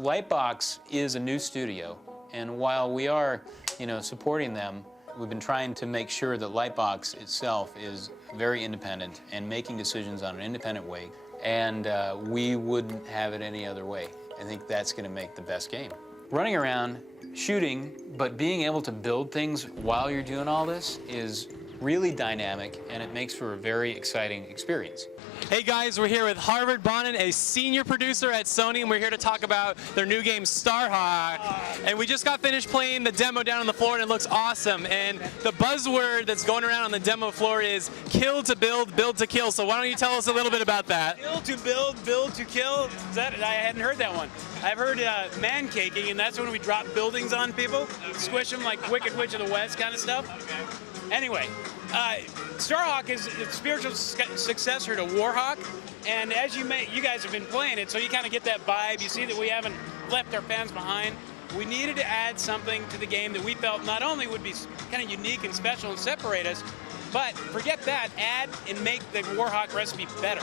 Lightbox is a new studio, and while we are, supporting them, we've been trying to make sure that Lightbox itself is very independent and making decisions on an independent way, and we wouldn't have it any other way. I think that's going to make the best game. Running around, shooting, but being able to build things while you're doing all this is really dynamic, and it makes for a very exciting experience. Hey guys, we're here with Harvard Bonin, a senior producer at Sony, and we're here to talk about their new game, Starhawk. And we just got finished playing the demo down on the floor, and it looks awesome. And the buzzword that's going around on the demo floor is kill to build, build to kill. So why don't you tell us a little bit about that? Kill to build to kill? I hadn't heard that one. I've heard man-caking, and that's when we drop buildings on people, squish them like Wicked Witch of the West kind of stuff. Anyway, Starhawk is the spiritual successor to Warhawk, and as you guys have been playing it, so you kind of get that vibe. You see that we haven't left our fans behind. We needed to add something to the game that we felt not only would be kind of unique and special and separate us, but forget that, add and make the Warhawk recipe better.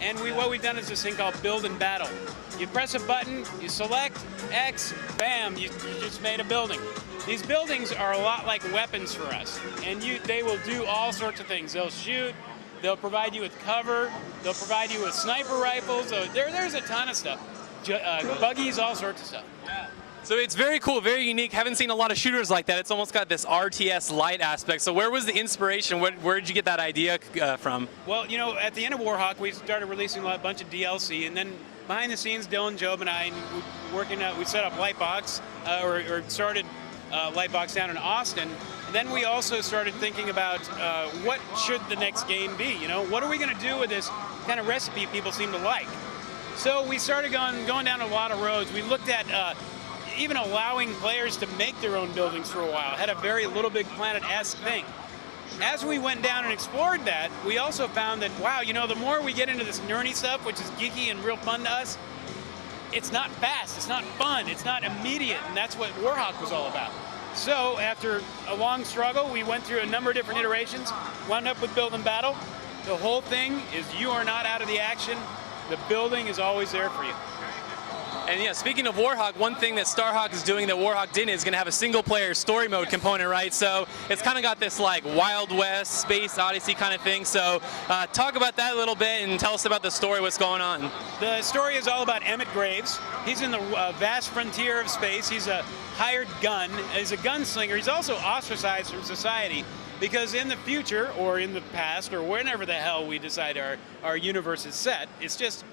And what we've done is this thing called build and battle. You press a button, you select X, bam, you just made a building. These buildings are a lot like weapons for us, and they will do all sorts of things. They'll shoot, they'll provide you with cover, they'll provide you with sniper rifles. There's a ton of stuff. Buggies, all sorts of stuff. So it's very cool, very unique. Haven't seen a lot of shooters like that. It's almost got this RTS light aspect. So where was the inspiration? Where did you get that idea from? Well, at the end of Warhawk, we started releasing a bunch of DLC, and then behind the scenes, Dylan, Job, and I, we set up Lightbox, or started Lightbox down in Austin. And then we also started thinking about what should the next game be? What are we going to do with this kind of recipe people seem to like? So we started going down a lot of roads. We looked at even allowing players to make their own buildings for a while. Had a very Little Big Planet-esque thing. As we went down and explored that, we also found that, wow, the more we get into this nerdy stuff, which is geeky and real fun to us, it's not fast, it's not fun, it's not immediate, and that's what Warhawk was all about. So after a long struggle, we went through a number of different iterations, wound up with build and battle. The whole thing is you are not out of the action. The building is always there for you. And yeah, speaking of Warhawk, one thing that Starhawk is doing that Warhawk didn't is going to have a single-player story mode component, right? So it's kind of got this like Wild West, Space Odyssey kind of thing. So talk about that a little bit and tell us about the story, what's going on. The story is all about Emmett Graves. He's in the vast frontier of space. He's a hired gun. He's a gunslinger. He's also ostracized from society because in the future, or in the past, or whenever the hell we decide our universe is set, it's just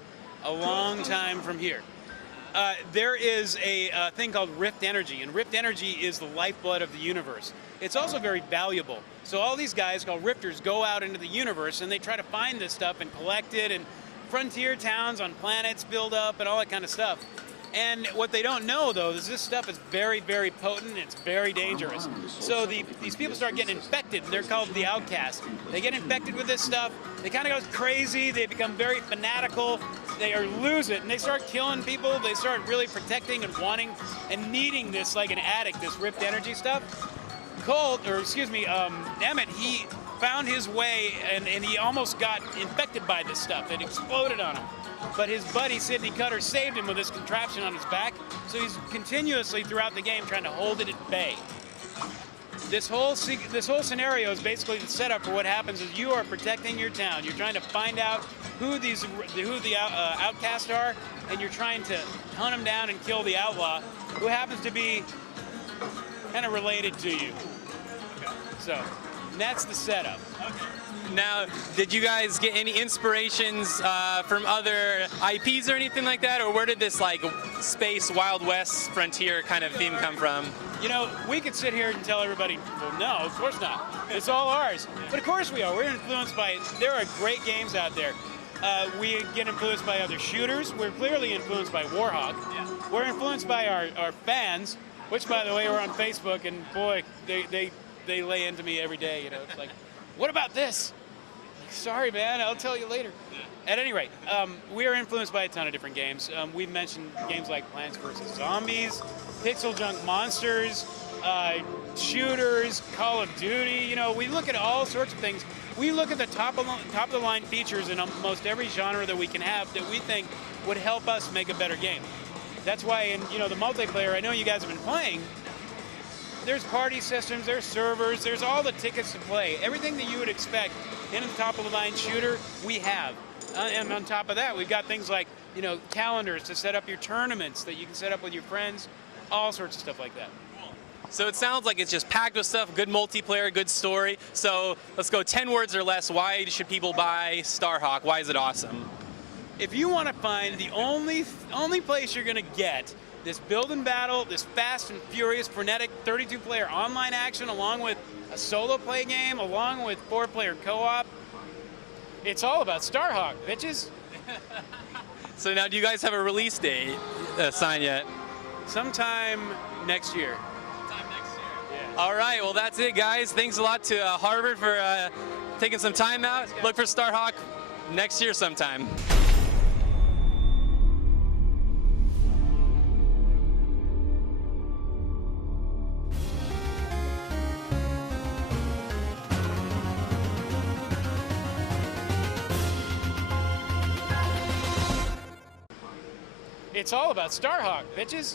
a long time from here. There is a thing called Rift Energy, and Rift Energy is the lifeblood of the universe. It's also very valuable. So all these guys called Rifters go out into the universe and they try to find this stuff and collect it, and frontier towns on planets build up and all that kind of stuff. And what they don't know, though, is this stuff is very, very potent. It's very dangerous. So these people start getting infected. They're called the outcasts. They get infected with this stuff. They kind of go crazy. They become very fanatical. They lose it, and they start killing people. They start really protecting and wanting and needing this like an addict, this Rift Energy stuff. Emmett, he found his way, and he almost got infected by this stuff. It exploded on him. But his buddy, Sidney Cutter, saved him with this contraption on his back, so he's continuously throughout the game trying to hold it at bay. This whole scenario is basically the setup for what happens is you are protecting your town. You're trying to find out who the outcasts are, and you're trying to hunt them down and kill the outlaw, who happens to be kind of related to you. So that's the setup. Now, did you guys get any inspirations from other IPs or anything like that, or where did this like space Wild West frontier kind of theme come from? We could sit here and tell everybody, well, no, of course not. It's all ours. But of course we are. We're influenced by, there are great games out there. We get influenced by other shooters. We're clearly influenced by Warhawk. Yeah. We're influenced by our fans, which, by the way, we're on Facebook, and boy, they lay into me every day. It's like, what about this? Sorry, man, I'll tell you later. At any rate, we are influenced by a ton of different games. We've mentioned games like Plants vs. Zombies, Pixel Junk Monsters, shooters, Call of Duty. We look at all sorts of things. We look at the top of the line features in almost every genre that we can have that we think would help us make a better game. That's why in the multiplayer, I know you guys have been playing. There's party systems, there's servers, there's all the tickets to play. Everything that you would expect in a top-of-the-line shooter, we have. And on top of that, we've got things like calendars to set up your tournaments that you can set up with your friends, all sorts of stuff like that. So it sounds like it's just packed with stuff, good multiplayer, good story. So let's go 10 words or less. Why should people buy Starhawk? Why is it awesome? If you want to find the only place you're going to get this build and battle, this fast and furious, frenetic 32-player online action, along with a solo play game, along with 4-player co-op, it's all about Starhawk, bitches. So now, do you guys have a release date signed yet? Sometime next year. All right, well, that's it, guys. Thanks a lot to Harvard for taking some time out. Look for Starhawk next year sometime. It's all about Starhawk, bitches.